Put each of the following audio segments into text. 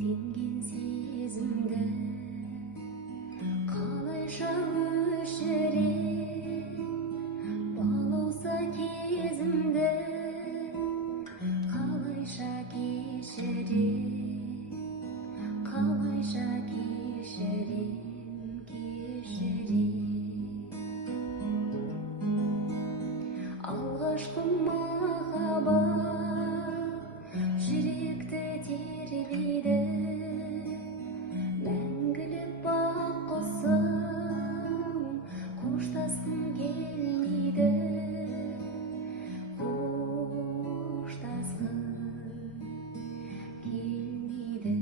теңген сезімді қалайша өшірем, балауса кезімді қалайша кешірем, қалайша кешірем, алғашқы махаббат жүректі тербейді, мәңгілік бақ құсым қоштасқым келмейді, қоштасқым келмейді.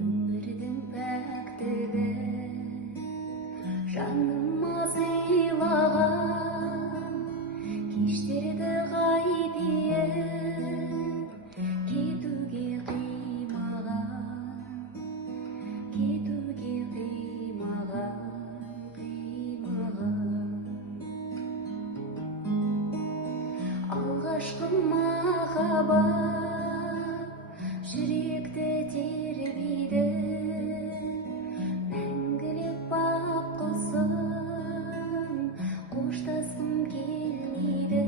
Өмірдің пәктігі жаныма сыйлаған, кештерді ғайып кетуге қимаған, кетуге қимаған. Алғашқы махаббат жүректі тербейді, мәңгілік бақ құсым қоштасқым келмейді,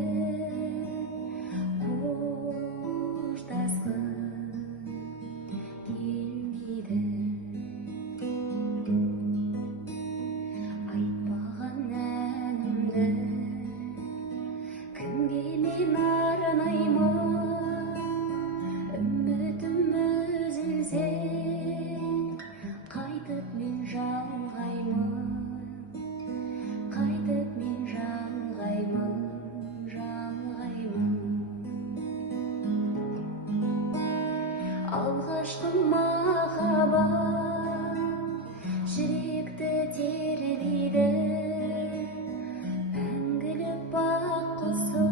қоштасқым келмейді. Айтпаған әнімді кімге мен арнаймын, үмітім үзілсе қайтып мен жалғаймын, қайтып мен жалғаймын. Алғашқы махаббат жүректі тербейді, мәңгілік бақ құсым